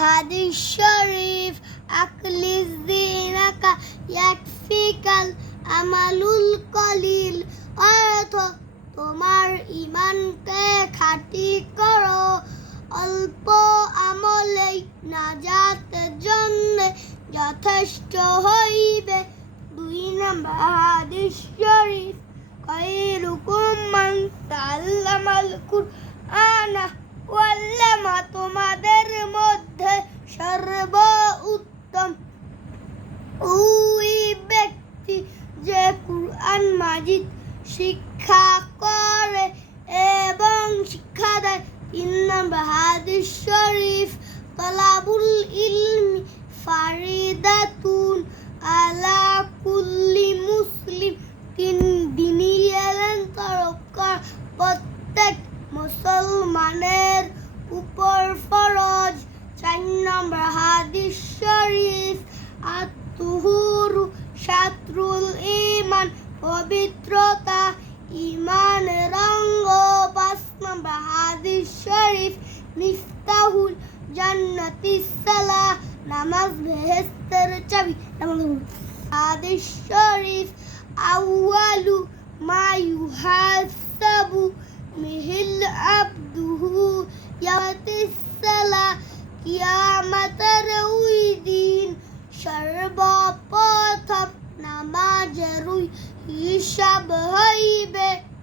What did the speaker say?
হাদিস শরীফ আকলিস দিনাকা ইয়াকফিকাল আমালুল কলিল, অর্থ তোমার ঈমানকে খাঁটি করো, অল্প আমলেই নাজাতের জন্য যথেষ্ট হইবে। 2 নম্বর হাদিস শরীফ খায়রুকুম মান তাআল্লামাল কুরআনা ওয়া আল্লামা, তোমাদের মধ্যে সর্বোত্তম ওই ব্যক্তি যে কুরআন মাজিদ শিক্ষা করে এবং শিক্ষা দেয়। 3 নম্বর হাদিস শরীফ তলাবুল ইলমি ফারিদাতুন আলা কুল্লি মুসলিম, দ্বীনি ইলম তলব করা প্রত্যেক মুসলমানের উপর ফরজ। 4 নম্বর হাদিস শরীফ আত-তুহুরু শাতরুল ঈমান, পবিত্রতা ঈমানের অঙ্গ। 5 নম্বর হাদিস শরীফ মিফতাহুল জান্নাতিস সালাহ, নামাজ বেহেশতের চাবি। হাদিস শরীফ আউয়ালু মা ইউহাসাবু মিহিল আবদুহু ইয়াতিস সালাহ, কিয়ামতের ওই দিন সর্বপ্রথম নামাজের হিসাব হইবে।